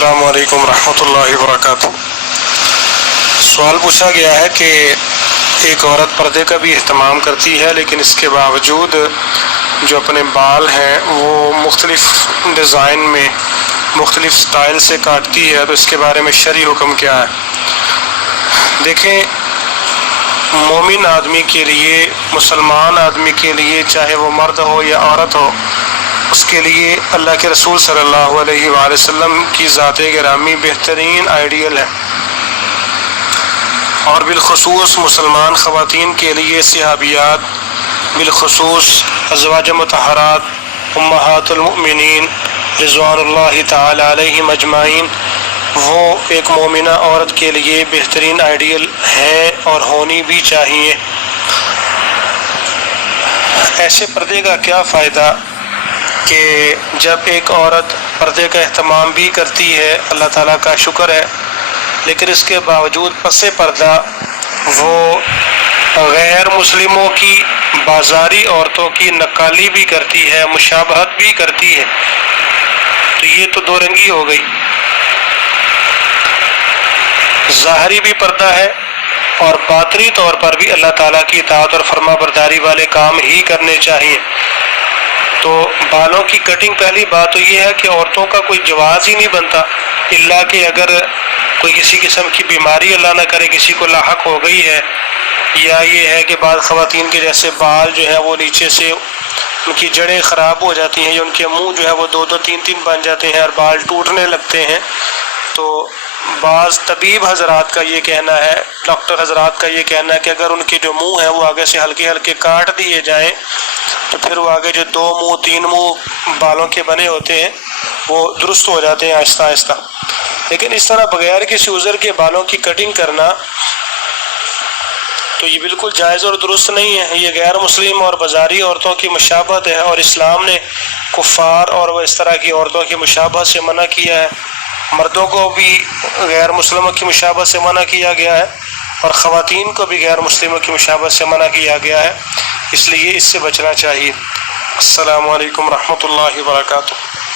السلام علیکم ورحمۃ اللہ وبرکاتہ۔ سوال پوچھا گیا ہے کہ ایک عورت پردے کا بھی اہتمام کرتی ہے لیکن اس کے باوجود جو اپنے بال ہیں وہ مختلف ڈیزائن میں مختلف سٹائل سے کاٹتی ہے، تو اس کے بارے میں شرعی حکم کیا ہے؟ دیکھیں، مومن آدمی کے لیے، مسلمان آدمی کے لیے، چاہے وہ مرد ہو یا عورت ہو، اس کے لیے اللہ کے رسول صلی اللہ علیہ وآلہ وسلم کی ذات گرامی بہترین آئیڈیل ہے، اور بالخصوص مسلمان خواتین کے لیے صحابیات، بالخصوص ازواج مطہرات امہات المؤمنین رضوان اللہ تعالی علیہم اجمعین، وہ ایک مومنہ عورت کے لیے بہترین آئیڈیل ہے اور ہونی بھی چاہیے۔ ایسے پردے کا کیا فائدہ کہ جب ایک عورت پردے کا اہتمام بھی کرتی ہے، اللہ تعالیٰ کا شکر ہے، لیکن اس کے باوجود پس پردہ وہ غیر مسلموں کی، بازاری عورتوں کی نقالی بھی کرتی ہے، مشابہت بھی کرتی ہے، تو یہ تو دو رنگی ہو گئی۔ ظاہری بھی پردہ ہے اور باطنی طور پر بھی اللہ تعالیٰ کی اطاعت اور فرما برداری والے کام ہی کرنے چاہیے۔ تو بالوں کی کٹنگ، پہلی بات تو یہ ہے کہ عورتوں کا کوئی جواز ہی نہیں بنتا، الا کہ اگر کوئی کسی قسم کی بیماری اللہ نہ کرے کسی کو لاحق ہو گئی ہے، یا یہ ہے کہ بعض خواتین کے جیسے بال جو ہے وہ نیچے سے ان کی جڑیں خراب ہو جاتی ہیں، یا ان کے منہ جو ہے وہ دو تین بن جاتے ہیں اور بال ٹوٹنے لگتے ہیں، تو بعض طبیب حضرات کا یہ کہنا ہے، ڈاکٹر حضرات کا یہ کہنا ہے کہ اگر ان کے جو منہ ہیں وہ آگے سے ہلکے ہلکے کاٹ دیے جائیں تو پھر وہ آگے جو دو منہ تین منہ بالوں کے بنے ہوتے ہیں وہ درست ہو جاتے ہیں آہستہ آہستہ۔ لیکن اس طرح بغیر کسی عذر کے بالوں کی کٹنگ کرنا تو یہ بالکل جائز اور درست نہیں ہے، یہ غیر مسلم اور بازاری عورتوں کی مشابہت ہے، اور اسلام نے کفار اور وہ اس طرح کی عورتوں کی مشابہت سے منع کیا ہے۔ مردوں کو بھی غیر مسلموں کی مشابہت سے منع کیا گیا ہے، اور خواتین کو بھی غیر مسلموں کی مشابہت سے منع کیا گیا ہے، اس لیے اس سے بچنا چاہیے۔ السلام علیکم ورحمۃ اللہ وبرکاتہ۔